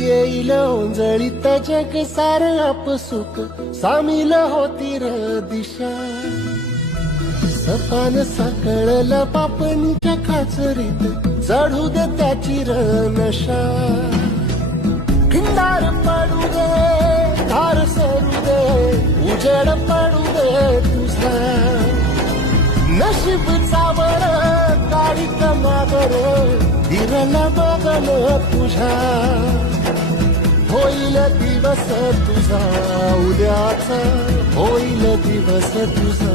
येईल ओंजळीत जग सार आपसुक सामील होती र दिशा. सपान साकळलं पापणीच्या खाचरीत चढू दे त्याची र नशा. खिंडार पडू दे धार सरू दे उजेड पडू दे तुझा. नशीब चावळ काळी कमावर हिरला बघल तुझ्या. होईल दिवस तुझा उद्याचा होईल दिवस तुझा.